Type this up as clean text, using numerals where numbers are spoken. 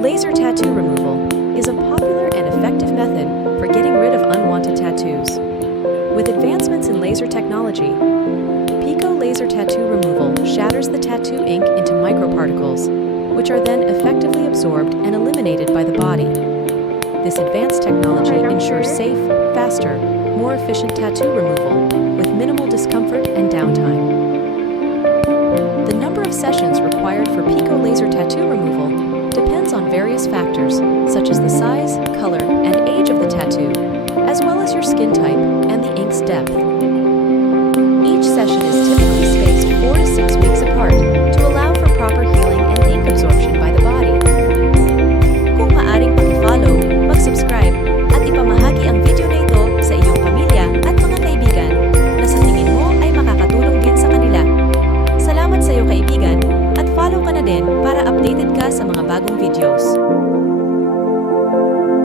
Laser tattoo removal is a popular and effective method for getting rid of unwanted tattoos. With advancements in laser technology, Pico laser tattoo removal shatters the tattoo ink into microparticles, which are then effectively absorbed and eliminated by the body. This advanced technology ensures safe, faster, more efficient tattoo removal with minimal discomfort and downtime. The number of sessions required for Pico laser tattoo removal depends on various factors such as the size, color, and age of the tattoo, as well as your skin type and the ink's depth. Each session is typically spaced 4 to 6 weeks apart to allow for proper healing and ink absorption by the body. Kung maaring paki-follow, mag-subscribe, at ipamahagi ang video na ito sa iyong pamilya at mga kaibigan na sa tingin mo ay makakatulong din sa kanila. Salamat sa iyo kaibigan, at follow ka na din para updated ka sa mga bagong videos.